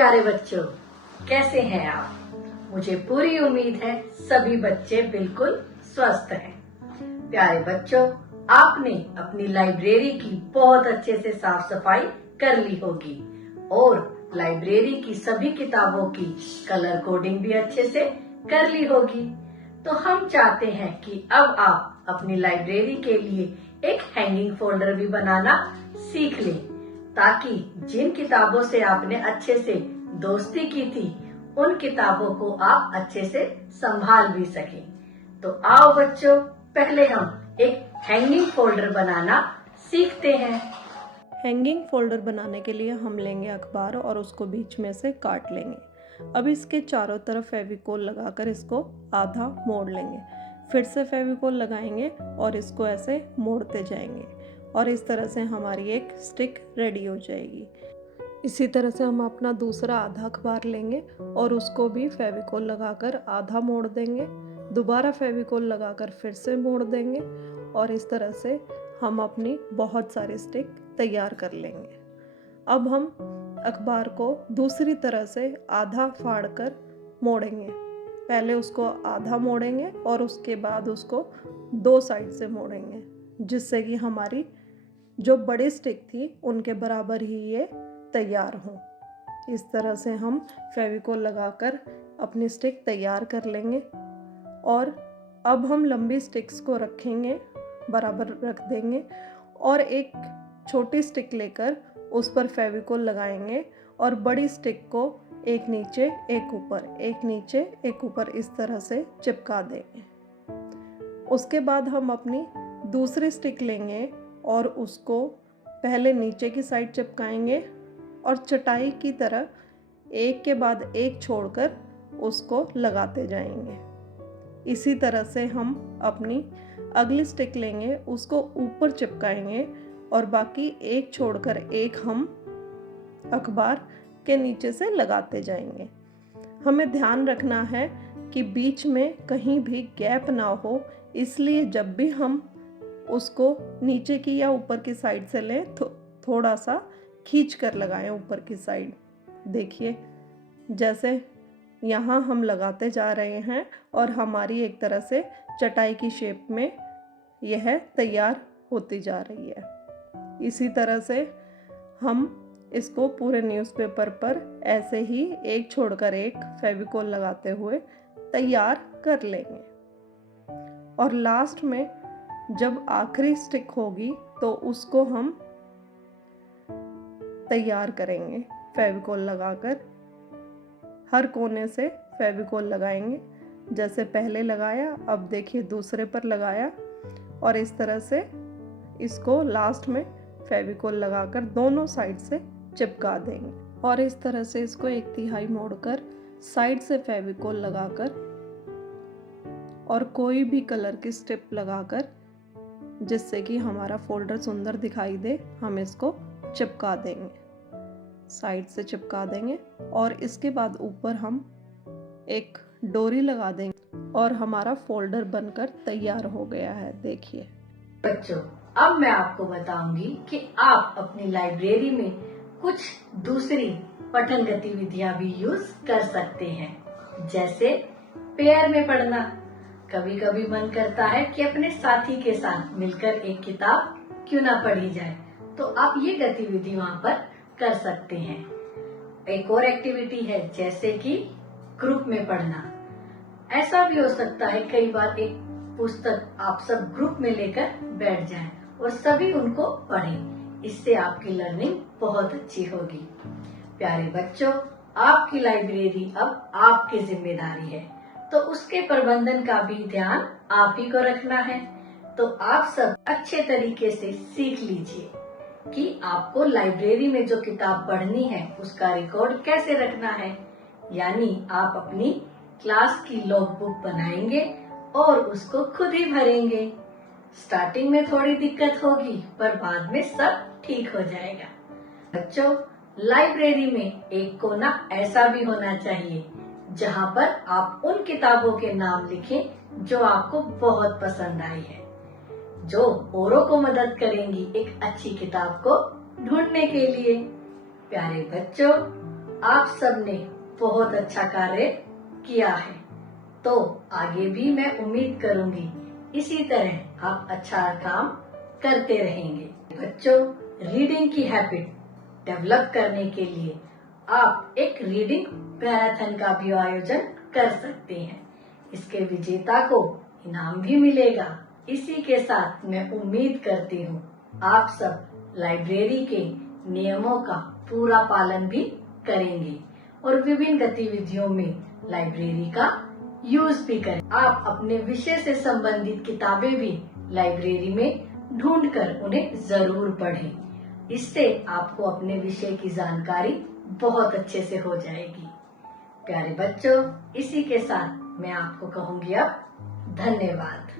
प्यारे बच्चों, कैसे हैं आप? मुझे पूरी उम्मीद है सभी बच्चे बिल्कुल स्वस्थ हैं। प्यारे बच्चों, आपने अपनी लाइब्रेरी की बहुत अच्छे से साफ सफाई कर ली होगी और लाइब्रेरी की सभी किताबों की कलर कोडिंग भी अच्छे से कर ली होगी। तो हम चाहते हैं कि अब आप अपनी लाइब्रेरी के लिए एक हैंगिंग फोल्डर भी बनाना सीख लें, ताकि जिन किताबों से आपने अच्छे से दोस्ती की थी उन किताबों को आप अच्छे से संभाल भी सकें। तो आओ बच्चों, पहले हम एक हैंगिंग फोल्डर बनाना सीखते हैं। हैंगिंग फोल्डर बनाने के लिए हम लेंगे अखबार और उसको बीच में से काट लेंगे। अब इसके चारों तरफ फेविकोल लगाकर इसको आधा मोड़ लेंगे। फिर से फेविकोल लगाएंगे और इसको ऐसे मोड़ते जाएंगे और इस तरह से हमारी एक स्टिक रेडी हो जाएगी। इसी तरह से हम अपना दूसरा आधा अखबार लेंगे और उसको भी फेविकोल लगाकर आधा मोड़ देंगे। दोबारा फेविकोल लगाकर फिर से मोड़ देंगे और इस तरह से हम अपनी बहुत सारी स्टिक तैयार कर लेंगे। अब हम अखबार को दूसरी तरह से आधा फाड़ कर मोड़ेंगे। पहले उसको आधा मोड़ेंगे और उसके बाद उसको दो साइड से मोड़ेंगे, जिससे कि हमारी जो बड़ी स्टिक थी उनके बराबर ही ये तैयार हो। इस तरह से हम फेविकोल लगाकर अपनी स्टिक तैयार कर लेंगे और अब हम लंबी स्टिक्स को रखेंगे, बराबर रख देंगे और एक छोटी स्टिक लेकर उस पर फेविकोल लगाएंगे और बड़ी स्टिक को एक नीचे एक ऊपर, एक नीचे एक ऊपर इस तरह से चिपका देंगे। उसके बाद हम अपनी दूसरी स्टिक लेंगे और उसको पहले नीचे की साइड चिपकाएंगे और चटाई की तरह एक के बाद एक छोड़कर उसको लगाते जाएंगे। इसी तरह से हम अपनी अगली स्टिक लेंगे, उसको ऊपर चिपकाएंगे और बाकी एक छोड़कर एक हम अखबार के नीचे से लगाते जाएंगे। हमें ध्यान रखना है कि बीच में कहीं भी गैप ना हो, इसलिए जब भी हम उसको नीचे की या ऊपर की साइड से लें तो थोड़ा सा खींच कर लगाएं ऊपर की साइड। देखिए, जैसे यहाँ हम लगाते जा रहे हैं और हमारी एक तरह से चटाई की शेप में यह तैयार होती जा रही है। इसी तरह से हम इसको पूरे न्यूज़पेपर पर ऐसे ही एक छोड़कर एक फेविकोल लगाते हुए तैयार कर लेंगे और लास्ट में जब आखिरी स्टिक होगी तो उसको हम तैयार करेंगे। फेविकोल लगाकर हर कोने से फेविकोल लगाएंगे, जैसे पहले लगाया, अब देखिए दूसरे पर लगाया और इस तरह से इसको लास्ट में फेविकोल लगाकर दोनों साइड से चिपका देंगे और इस तरह से इसको एक तिहाई मोड़कर साइड से फेविकोल लगाकर और कोई भी कलर की स्ट्रिप लगाकर, जिससे कि हमारा फोल्डर सुंदर दिखाई दे, हम इसको चिपका देंगे, साइड से चिपका देंगे और इसके बाद ऊपर हम एक डोरी लगा देंगे और हमारा फोल्डर बनकर तैयार हो गया है। देखिए बच्चों, अब मैं आपको बताऊंगी कि आप अपनी लाइब्रेरी में कुछ दूसरी पठन गतिविधियां भी यूज कर सकते हैं, जैसे पेयर में पढ़ना। कभी कभी मन करता है कि अपने साथी के साथ मिलकर एक किताब क्यों ना पढ़ी जाए, तो आप ये गतिविधि वहाँ पर कर सकते हैं। एक और एक्टिविटी है जैसे कि ग्रुप में पढ़ना। ऐसा भी हो सकता है कई बार एक पुस्तक आप सब ग्रुप में लेकर बैठ जाएं और सभी उनको पढ़ें। इससे आपकी लर्निंग बहुत अच्छी होगी। प्यारे बच्चों, आपकी लाइब्रेरी अब आपकी जिम्मेदारी है, तो उसके प्रबंधन का भी ध्यान आप ही को रखना है। तो आप सब अच्छे तरीके से सीख लीजिए कि आपको लाइब्रेरी में जो किताब पढ़नी है उसका रिकॉर्ड कैसे रखना है। यानी आप अपनी क्लास की लॉग बुक बनाएंगे और उसको खुद ही भरेंगे। स्टार्टिंग में थोड़ी दिक्कत होगी पर बाद में सब ठीक हो जाएगा। बच्चों, लाइब्रेरी में एक कोना ऐसा भी होना चाहिए जहाँ पर आप उन किताबों के नाम लिखें जो आपको बहुत पसंद आई है, जो औरों को मदद करेंगी एक अच्छी किताब को ढूंढने के लिए। प्यारे बच्चों, आप सबने बहुत अच्छा कार्य किया है, तो आगे भी मैं उम्मीद करूंगी इसी तरह आप अच्छा काम करते रहेंगे। बच्चों, रीडिंग की हैबिट डेवलप करने के लिए आप एक रीडिंग मैराथन का भी आयोजन कर सकते हैं। इसके विजेता को इनाम भी मिलेगा। इसी के साथ मैं उम्मीद करती हूँ आप सब लाइब्रेरी के नियमों का पूरा पालन भी करेंगे और विभिन्न गतिविधियों में लाइब्रेरी का यूज भी करें। आप अपने विषय से संबंधित किताबें भी लाइब्रेरी में ढूंढकर उन्हें जरूर पढ़ें। इससे आपको अपने विषय की जानकारी बहुत अच्छे से हो जाएगी। प्यारे बच्चों, इसी के साथ मैं आपको कहूँगी अब धन्यवाद।